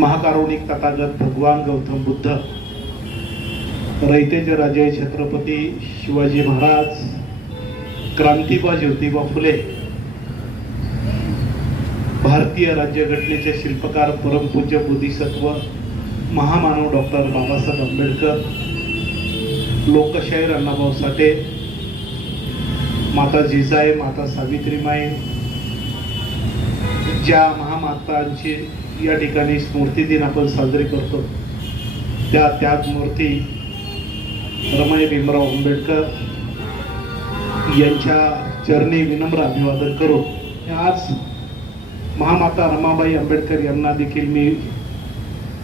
महाकारुणिक तथागत भगवान गौतम बुद्ध, रयतेचे राजे छत्रपती शिवाजी महाराज, क्रांतिबा ज्योतिबा फुले, भारतीय राज्यघटनेचे शिल्पकार परमपूज्य बोधिसत्व महामानव डॉक्टर बाबासाहेब आंबेडकर, लोकशाहीर अण्णाभाऊ साठे, माता जिजाई, माता सावित्रीमाई, ज्या महामातांची या ठिकाणी स्मृती दिन आपण साजरे करतो त्या त्यागमूर्ती रमाई भीमराव आंबेडकर यांच्या चरणी विनम्र अभिवादन करून आज महामाता रमाबाई आंबेडकर यांना देखील मी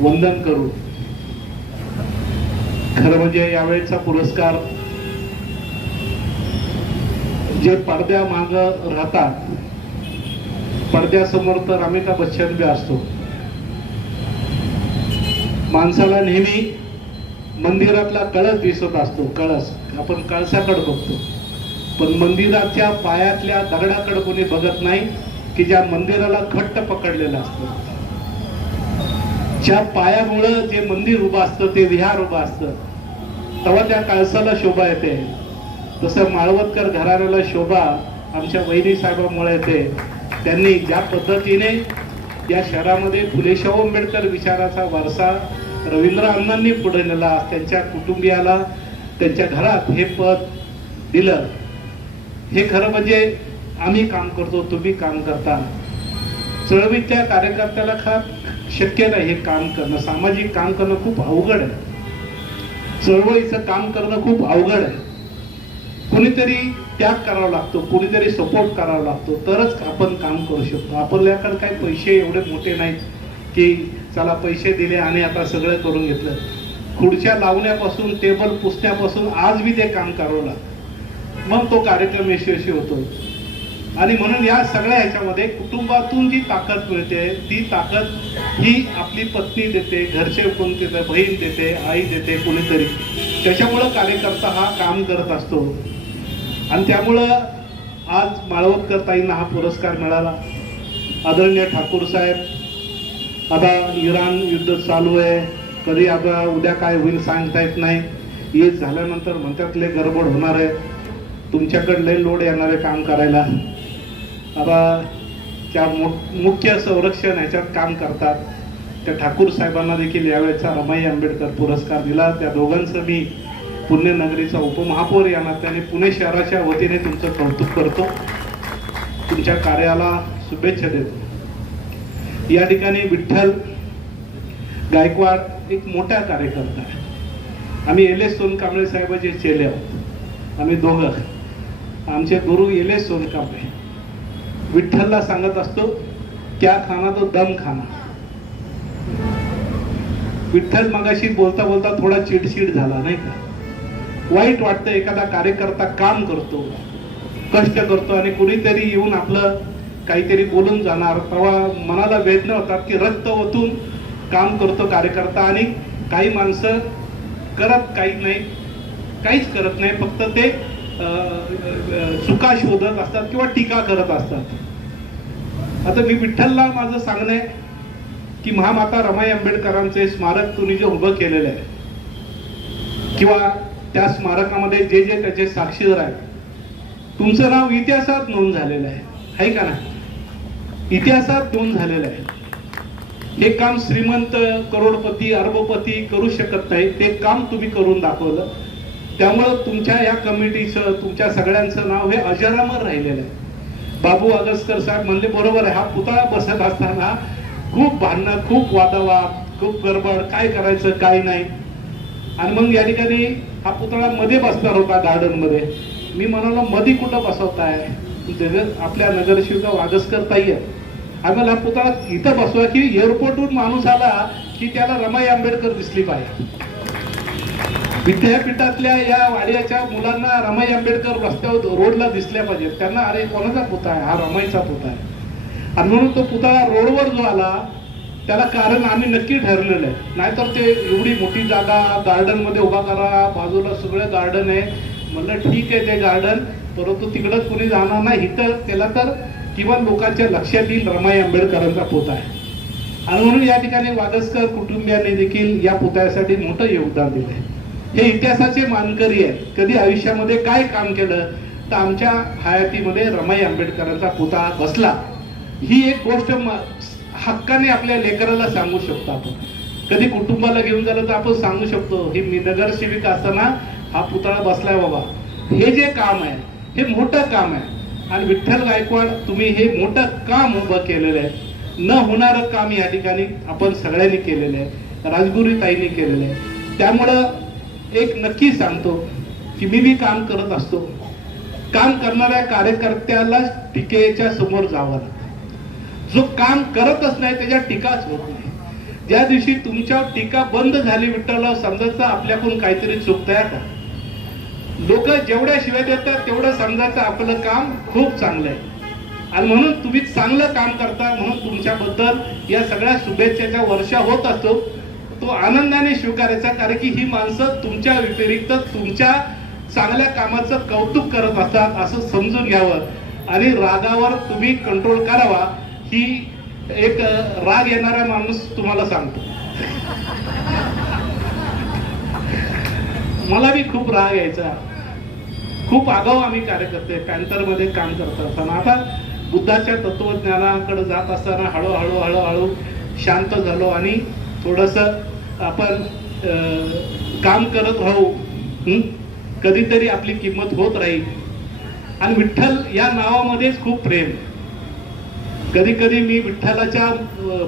वंदन करू. खरं म्हणजे यावेळेचा पुरस्कार जे पडद्यामाग राहतात, पडद्यासमोर तर अमिताभ बच्चन बी असतो. माणसाला नेहमी मंदिरातला कळस दिसत असतो, कळस आपण कळसाकडे बघतो, पण मंदिराच्या पायातल्या दगडाकडे कोणी बघत नाही की ज्या मंदिराला घट्ट पकडलेलं असतं, ज्या पायामुळं जे मंदिर उभं असतं, ते विहार उभं असतं, तेव्हा त्या कळसाला शोभा येते. तसं माळवतकर घराण्याला शोभा आमच्या वहिनी साहेबांमुळे येते. त्यांनी ज्या पद्धतीने या शहरामध्ये फुलेशाहू आंबेडकर विचाराचा वारसा रवींद्र अण्णांनी पुढे नेला, त्यांच्या कुटुंबियाला त्यांच्या घरात हे पद दिलं, हे खरं म्हणजे आम्ही काम करतो, तुम्ही काम करता. चळवळीच्या कार्यकर्त्याला शक्य नाही हे काम करणं, सामाजिक काम करणं खूप अवघड आहे. चळवळीचं काम करणं खूप अवघड आहे. कुणीतरी त्याग करावा लागतो, कुणीतरी सपोर्ट करावा लागतो, तरच आपण काम करू शकतो. आपल्याकडे काही पैसे एवढे मोठे नाहीत की चला पैसे दिले आणि आता सगळं करून घेतलं. खुर्च्या लावण्यापासून टेबल पुसण्यापासून आज बी ते काम करावं लागतं, मग तो कार्यक्रम यशस्वी होतो. आणि म्हणून या सगळ्या ह्याच्यामध्ये कुटुंबातून जी ताकद मिळते, ती ताकद ही आपली पत्नी देते, घरचे कोण देते, बहीण देते, आई देते, कोणीतरी. त्याच्यामुळं कार्यकर्ता हा काम करत असतो. आणि त्यामुळं आज माळवतकर ताईंना हा पुरस्कार मिळाला. आदरणीय ठाकूर साहेब, आता इराण युद्ध चालू आहे, कधी आता उद्या काय होईल सांगता येत नाही. हे झाल्यानंतर म्हणतात लय गडबड होणार आहे, तुमच्याकडे लय लोड येणार आहे काम करायला. आता त्या मुख्य संरक्षण ह्याच्यात काम करतात त्या ठाकूर साहेबांना देखील यावेळेचा रमाई आंबेडकर पुरस्कार दिला. त्या दोघांचं मी पुण्यनगरीचा उपमहापौर या नात्याने पुणे शहराच्या वतीने तुमचं कौतुक करतो, तुमच्या कार्याला शुभेच्छा देतो. या ठिकाणी विठ्ठल गायकवाड एक मोठा कार्यकर्ता आहे. आम्ही एल.एस. सोनकांबळे साहेबाचे चेले आहोत, आम्ही दोघं. आमचे गुरु एल.एस. सोनकांबळे विठ्ठलला सांगत असतो, क्या खाना तो दम खाना. विठ्ठल मगाशी बोलता बोलता थोडा चिडचिड झाला नाही का, वाईट वाटतं. एखादा कार्यकर्ता काम करतो, कष्ट करतो आणि कुणीतरी येऊन आपलं काहीतरी बोलून जाणार, तेव्हा मनाला वेदना होतात की रक्त ओतून काम करतो कार्यकर्ता आणि काही माणसं करत काही नाही, काहीच करत नाही, फक्त ते चुका शोधत असतात किंवा टीका करत असतात. आता मी विठ्ठलला माझं सांगणं आहे की महामाता रमाई आंबेडकरांचे स्मारक तुम्ही जे उभं केलेलं आहे किंवा त्या स्मारकामध्ये जे जे त्याचे साक्षीदार आहेत, तुमचं नाव इतिहासात नोंद झालेलं आहे का ना, इतिहासात नोंद झालेलं आहे. हे काम श्रीमंत, करोडपती, अरबपती करू शकत नाही, ते काम तुम्ही करून दाखवलं. त्यामुळं तुमच्या या कमिटीचं, तुमच्या सगळ्यांचं नाव हे अजरामर राहिलेलं आहे. बाबू अगस्कर साहेब म्हणले बरोबर आहे, हा पुतळा बसत असताना खूप भांडणं, खूप वादावाद, खूप गडबड, काय करायचं काय नाही. आणि मग या ठिकाणी हा पुतळा मध्ये बसणार होता गार्डन मध्ये. मी म्हणालो मध्ये कुठं बसवताय, आपल्या नगरसेविका वागस्कर ताई आहे, आम्हाला हा पुतळा इथं बसवा की एअरपोर्टवरून माणूस आला की त्याला रमाई आंबेडकर दिसली पाहिजे. विद्यापीठातल्या या वाड्याच्या मुलांना रमाई आंबेडकर रस्त्यावर रोडला दिसल्या पाहिजे. त्यांना अरे कोणाचा पुतळा आहे, हा रमाईचा पुतळा आहे. आणि म्हणून तो पुतळा रोडवर जो आला त्याला कारण आम्ही नक्की ठरलेलं आहे. नाहीतर ते एवढी मोठी जागा गार्डन मध्ये उभा करा, बाजूला सगळं गार्डन आहे. म्हणलं ठीक आहे ते गार्डन, परंतु तिकडं कुणी जाणार नाही, इथं त्याला तर किंवा लोकांच्या लक्षात येईल रमाई आंबेडकरांचा पुतळा आहे. आणि म्हणून या ठिकाणी वागसकर कुटुंबियांनी देखील या पुतळ्यासाठी मोठं योगदान दिलंय. हे इतिहासाचे मानकरी आहेत. कधी आयुष्यामध्ये काय काम केलं तर आमच्या हयातीमध्ये रमाई आंबेडकरांचा पुतळा बसला. ही एक गोष्ट हक्काने आपल्या लेकराला सांगू शकतो आपण. कधी कुटुंबाला घेऊन झालं तर आपण सांगू शकतो ही मी नगरसेविका असताना हा पुतळा बसलाय बाबा. हे जे काम आहे हे मोठं काम आहे. आणि विठ्ठल गायकवाड तुम्ही हे मोठं काम उभं केलेलं आहे. न होणारं काम या ठिकाणी आपण सगळ्यांनी केलेलं आहे. राजगुरूताईंनी केलेलं आहे. त्यामुळं एक नक्की सांगतो की मी काम करत असतो. काम करणाऱ्या कार्यकर्त्याला टीकेच्या समोर जावं लागतं. जो काम करतच नाही त्याच्या टीकाच होत नाही. ज्या दिवशी तुमच्यावर टीका बंद झाली विठ्ठलराव समजायचं आपल्याकडून काहीतरी चुकतंय का. लोक जेवढ्या शिवाय देतात तेवढं समजायचं आपलं काम खूप चांगलं आहे. आणि म्हणून तुम्ही चांगलं काम करता म्हणून तुमच्याबद्दल या सगळ्या शुभेच्छेचा वर्षा होत असतो. तो आनंदाने स्वीकारायचा. कारण की ही माणसं तुमच्या व्यतिरिक्त तुमच्या चांगल्या कामाचं कौतुक करत असतात असं समजून घ्यावं. आणि रागावर तुम्ही कंट्रोल करावा. ही एक राग येणारा माणूस तुम्हाला सांगतो. मला बी खूप राग यायचा. खूप आगाऊ आम्ही कार्यकर्ते पॅन्थर मध्ये काम करत असताना. आता बुद्धाच्या तत्वज्ञानाकडे जात असताना हळूहळू हळूहळू शांत झालो आणि थोडस आपण काम करत राहू. कधीतरी आपली किंमत होत राहील. आणि विठ्ठल या नावामध्येच खूप प्रेम. कधी कधी मी विठ्ठलाच्या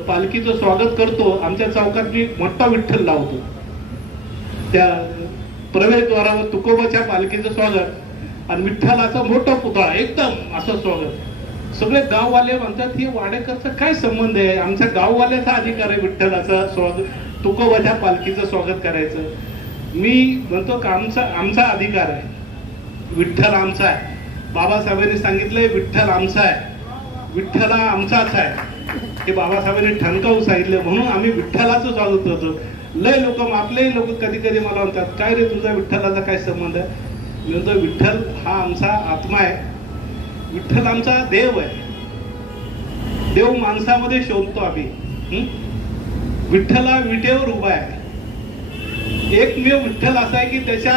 पालखीचं स्वागत करतो. आमच्या चौकात मी मोठा विठ्ठल लावतो. त्या प्रवेशद्वारावर तुकोबाच्या पालखीचं स्वागत आणि विठ्ठलाचा मोठा पुतळा एकदम असं स्वागत. सगळे गाववाले म्हणतात हे वाडेकरचा काय संबंध आहे. आमच्या गाववाल्याचा अधिकार आहे विठ्ठलाचा स्वागत तुकोबाच्या पालखीचं स्वागत करायचं. मी म्हणतो का आमचा अधिकार आहे. विठ्ठल आमचा आहे. बाबासाहेबांनी सांगितलंय विठ्ठल आमचा आहे. विठ्ठला आमचाच आहे. हे बाबासाहेबांनी ठणकावून सांगितलं. म्हणून आम्ही विठ्ठलाचं स्वागत करतो. लय लोक आपलेही लोक कधी कधी मला म्हणतात काय रे तुझा विठ्ठलाचा काय संबंध आहे. मी म्हणतो विठ्ठल हा आमचा आत्मा आहे. विठ्ठल आमचा देव आहे. देव माणसामध्ये शोधतो आम्ही. विठ्ठला विटेवर उभा आहे. एकमेव विठ्ठल असा आहे की त्याच्या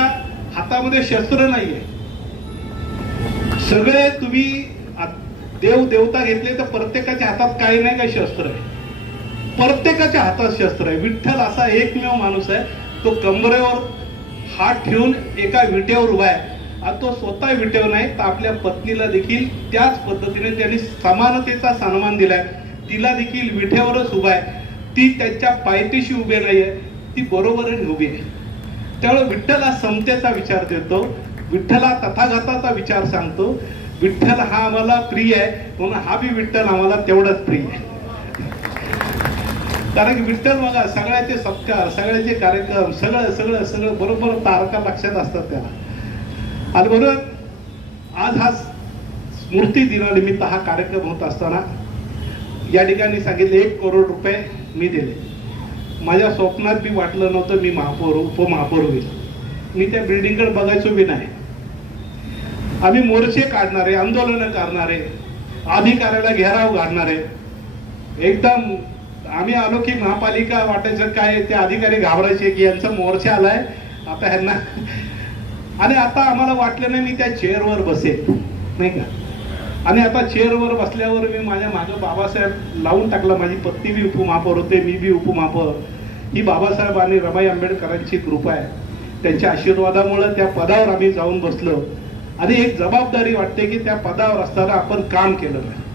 हातामध्ये शस्त्र नाहीये. सगळे तुम्ही देव देवता घेतले तर प्रत्येकाच्या हातात काही नाही काही शस्त्र आहे. प्रत्येकाच्या हातात शस्त्र आहे. विठ्ठल असा एकमेव माणूस आहे तो कमरेवर हात ठेवून एका विटेवर उभा आहे. आणि तो स्वतः विटेवर नाही तर आपल्या पत्नीला देखील त्याच पद्धतीने त्यांनी समानतेचा सन्मान दिलाय. तिला देखील विटेवरच उभा आहे. ती त्यांच्या पायथ्याशी उभी नाहीये. ती बरोबरीने उभी आहे. त्यामुळे विठ्ठल हा समतेचा विचार देतो. विठ्ठला तथागताचा विचार सांगतो. विठ्ठल हा आम्हाला प्रिय आहे म्हणून हा बी विठ्ठल आम्हाला तेवढाच प्रिय आहे. कारण की विठ्ठल बघा सगळ्याचे सत्कार सगळ्याचे कार्यक्रम सगळं सगळं सगळं बरोबर तारखा लक्षात असतात त्याला. आणि बरोबर आज हा स्मृती दिनानिमित्त हा कार्यक्रम होत असताना या ठिकाणी सांगितले 1 करोड रुपये मी दिले. माझ्या स्वप्नात बी वाटलं नव्हतं मी महापौर उपमहापौर होईल. मी त्या बिल्डिंगकडे बघायचो बी नाही. आम्ही मोर्चे काढणारे आंदोलन करणारे अधिकाऱ्याला घेराव घालणारे एकदम आम्ही आलो की महापालिका वाटायचं काय ते अधिकारी घाबरायचे की यांचा मोर्चा आलाय आता ह्यांना. आणि आता आम्हाला वाटलं नाही मी त्या चेअरवर बसेल नाही का. आणि आता चेअरवर बसल्यावर मी माझ्या मागे बाबासाहेब लावून टाकला. माझी पत्नी बी उपमहापौर होते मी बी उपमहापौर. ही बाबासाहेब आणि रमाई आंबेडकरांची कृपा आहे. त्यांच्या आशीर्वादामुळे त्या पदावर आम्ही जाऊन बसलो. आणि एक जबाबदारी वाटते की त्या पदावर असताना आपण काम केलं पाहिजे.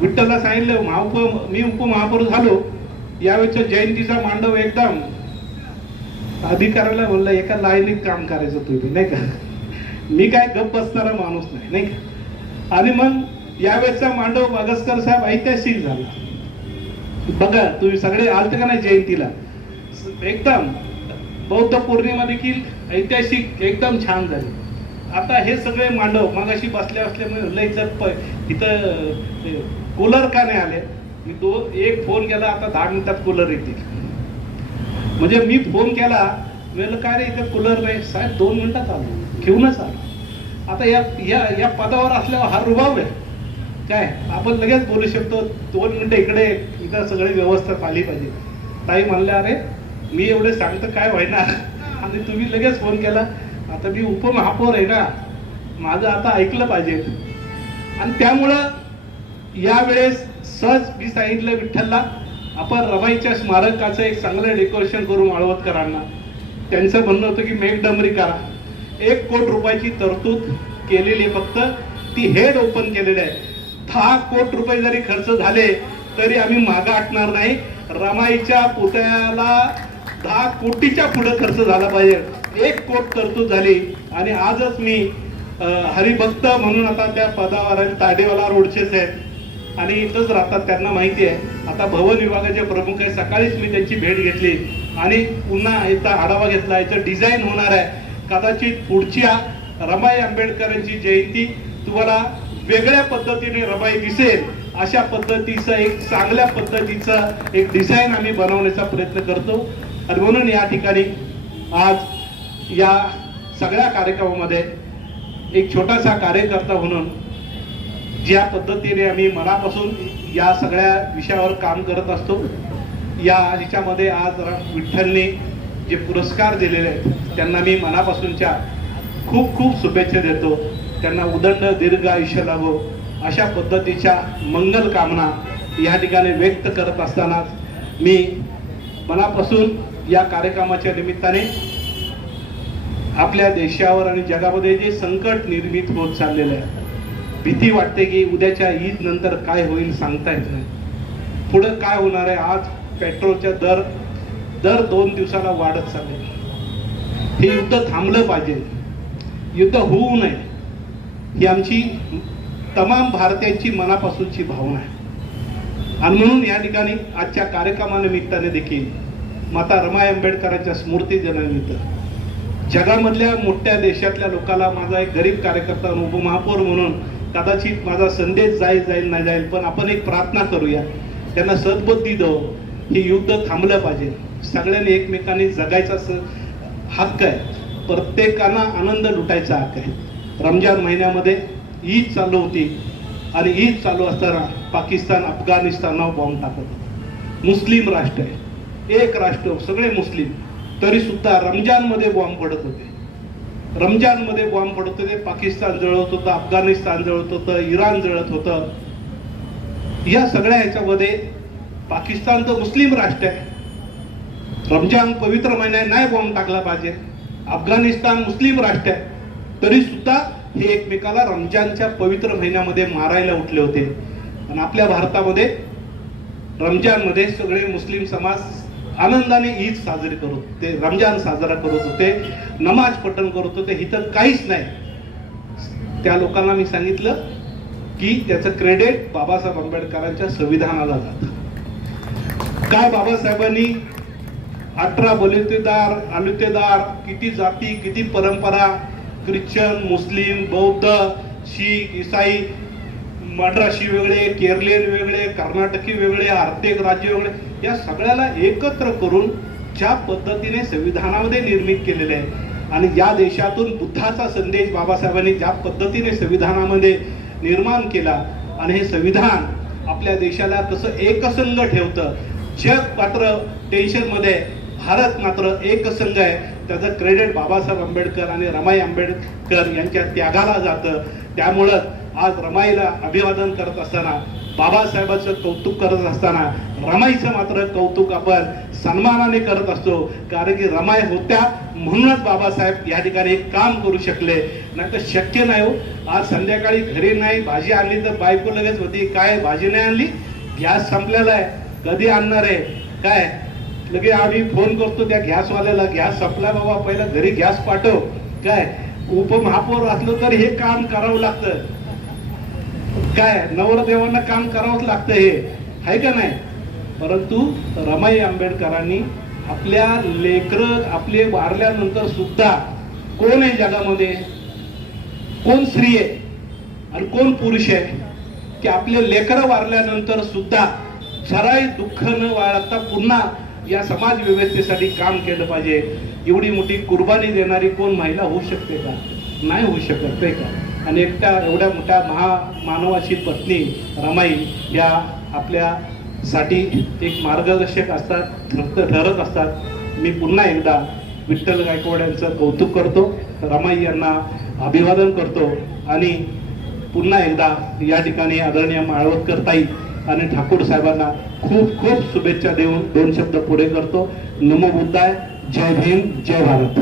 विठ्ठलला सांगितलं मी उपमहापौर झालो. यावेळेच्या जयंतीचा मांडव एकदम अधिकाऱ्याला म्हणलं एका लाईनीत काम करायचं तुम्ही नाही का. मी काय गप्प बसणारा माणूस नाही का. आणि मग यावेळेचा मांडव मागसकर साहेब ऐतिहासिक झाला. बघा तुम्ही सगळे आलते का नाही जयंतीला. एकदम बौद्ध पौर्णिमा देखील ऐतिहासिक एकदम छान झाली. आता हे सगळे मांडव मगाशी बसल्या लय इथं कूलर का नाही आले. मी एक फोन केला आता 10 मिनिटात कूलर येतील. म्हणजे मी फोन केला म्हणलं काय रे इथे कूलर नाही. साहेब 2 मिनिटात आलो घेऊनच आलो. आता या पदावर असल्यावर हा रुबाब आहे काय. आपण लगेच बोलू शकतो 2 मिनिटं इकडे इथं सगळी व्यवस्था झाली पाहिजे. ताई म्हणल्या, अरे मी एवढे सांगतो काय व्हायणार आणि तुम्ही लगेच फोन केला. आता मी उपमहापौर आहे ना, माझं आता ऐकलं पाहिजे. आणि त्यामुळं यावेळेस सहज मी सांगितलं विठ्ठलला, आपण रमाईच्या स्मारकाचं एक चांगलं डेकोरेशन करू माळवतकरांना. त्यांचं म्हणणं होतं की मेघडंबरी करा. 1 कोटी रुपयाची तरतूद केलेली, फक्त ती हेड ओपन केलेली आहे. 10 कोटी रुपये जरी खर्च झाले तरी आम्ही मागं हटणार नाही. रमाईच्या पुतळ्याला 10 कोटीच्या पुढे खर्च झाला पाहिजे. 1 कोटी तरतूद झाली. आणि आजच मी हरिभक्त म्हणून आता त्या पदावर ताडेवाला रोडचेच आहेत आणि इथंच राहतात, त्यांना माहिती आहे. आता भवन विभागाचे प्रमुख आहे, सकाळीच मी त्यांची भेट घेतली आणि पुन्हा याचा आढावा घेतला. याचं डिझाईन होणार आहे. कदाचित पुढच्या रमाई आंबेडकरांची जयंती तुम्हाला वेगळ्या पद्धतीने रमाई दिसेल अशा पद्धतीचं एक चांगल्या पद्धतीचं एक डिझाईन आम्ही बनवण्याचा प्रयत्न करतो. आणि म्हणून या ठिकाणी आज या सगळ्या कार्यक्रमामध्ये एक छोटासा कार्यकर्ता म्हणून ज्या पद्धतीने आम्ही मनापासून या सगळ्या विषयावर काम करत असतो, या ह्याच्यामध्ये आज विठ्ठलने जे पुरस्कार दिलेले आहेत त्यांना मी मनापासूनच्या खूप खूप शुभेच्छा देतो. त्यांना उदंड दीर्घ आयुष्य लाभो अशा पद्धतीच्या मंगल कामना या ठिकाणी व्यक्त करत असतानाच मी मनापासून या कार्यक्रमाच्या निमित्ताने आपल्या देशावर आणि जगामध्ये जे संकट निर्मित होत चाललेलं आहे, भीती वाटते की उद्याच्या ईद नंतर काय होईल सांगता येत नाही. पुढं काय होणार आहे. आज पेट्रोलच्या दर 2 दिवसाला वाढत चालले. हे युद्ध थांबलं पाहिजे, युद्ध होऊ नये ही आमची तमाम भारतीयांची मनापासूनची भावना आहे. आणि म्हणून या ठिकाणी आजच्या कार्यक्रमानिमित्ताने देखील माता रमाई आंबेडकरांच्या स्मृती दिनानिमित्त जगामधल्या मोठ्या देशातल्या लोकांना माझा एक गरीब कार्यकर्ता उपमहापौर म्हणून कदाचित माझा संदेश जाईल नाही जाईल, पण आपण एक प्रार्थना करूया, त्यांना सद्बुद्धी देऊ. हे युद्ध थांबलं पाहिजे. सगळ्यांनी एकमेकांनी जगायचा हक्क आहे. प्रत्येकांना आनंद लुटायचा हक्क आहे. रमजान महिन्यामध्ये ईद चालू होती आणि ईद चालू असताना पाकिस्तान अफगाणिस्तानवर बॉम्ब टाकत होतं. मुस्लिम राष्ट्र आहे, एक राष्ट्र, सगळे मुस्लिम, तरी सुद्धा रमजानमध्ये बॉम्ब पडत होते. रमजानमध्ये बॉम्ब पडत होते. पाकिस्तान जळत होतं, अफगाणिस्तान जळत होतं, इराण जळत होतं. या सगळ्या ह्याच्यामध्ये पाकिस्तान तर मुस्लिम राष्ट्र आहे, रमजान पवित्र महिन्यात नाही बॉम्ब टाकला पाहिजे. अफगाणिस्तान मुस्लिम राष्ट्र आहे, तरी सुद्धा हे एकमेकाला रमजानच्या पवित्र महिन्यामध्ये मारायला उठले होते. आणि आपल्या भारतामध्ये रमजानमध्ये सगळे मुस्लिम समाज आनंदाने ईद साजरी करत होते, रमजान साजरा करत होते, नमाज पठण करत होते. इथं काहीच नाही. त्या लोकांना मी सांगितलं की त्याचं क्रेडिट बाबासाहेब आंबेडकरांच्या संविधानाला जातं. काय बाबासाहेबांनी 18 आलुतेदार, किती जाती, किती परंपरा, ख्रिश्चन, मुस्लिम, बौद्ध, शीख, ईसाई, मद्रासी वेगळे, केरळियन वेगळे, कर्नाटकी वेगळे, आर्थिक राज्य वेगळे, या सगळ्याला एकत्र करून ज्या पद्धतीने संविधानामध्ये निर्मित केलेले आहे आणि या देशातून बुद्धाचा संदेश बाबासाहेबांनी ज्या पद्धतीने संविधानामध्ये निर्माण केला आणि हे संविधान आपल्या देशाला कसं एकसंघ ठेवतं. जग मात्र टेन्शनमध्ये, भारत मात्र एकसंघ आहे. त्याचं क्रेडिट बाबासाहेब आंबेडकर आणि रमाई आंबेडकर यांच्या त्यागाला जातं. त्यामुळं आज रमाईला अभिवादन करत असताना, बाबासाहेबांचं कौतुक करत असताना रमाईचं मात्र कौतुक आपण सन्मानाने करत असतो. कारण की रमाई होत्या म्हणूनच बाबासाहेब या ठिकाणी एक काम करू शकले, नाही तर शक्य नाही हो. आज संध्याकाळी घरी नाही भाजी आणली तर बायको लगेच होती, काय भाजी नाही आणली, गॅस संपलेला आहे, कधी आणणार आहे, काय लगे आम्ही फोन करतो त्या गॅसवाल्याला, गॅस संपला बाबा, पहिला घरी गॅस पाठव. काय उपमहापौर असलो तर हे काम करावं लागतं, काय नवरदेवांना काम करावंच लागतं, हे आहे का नाही. परंतु रमाई आंबेडकरांनी आपल्या लेकरं आपले वारल्यानंतर सुद्धा कोण आहे जगामध्ये, कोण स्त्री आहे आणि कोण पुरुष आहे की आपले लेकरं वारल्यानंतर सुद्धा जराही दुःख न बाळगता पुन्हा या समाज व्यवस्थेसाठी काम केलं पाहिजे. एवढी मोठी कुर्बानी देणारी कोण महिला होऊ शकते का? नाही होऊ शकत आहे का. आणि एकट्या एवढ्या मोठ्या महामानवाची पत्नी रमाई या आपल्या साठी एक मार्गदर्शक असतात, ठरत असतात. मी पुन्हा एकदा विठ्ठल गायकवाड यांचं कौतुक करतो, रमाई यांना अभिवादन करतो आणि पुन्हा एकदा या ठिकाणी आदरणीय माळवतकर ताई आणि ठाकूर साहेबांना खूप खूप शुभेच्छा देऊन 2 शब्द पुढे करतो. नमो बुद्धाय. जय भीम, जय भारत.